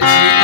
Bye.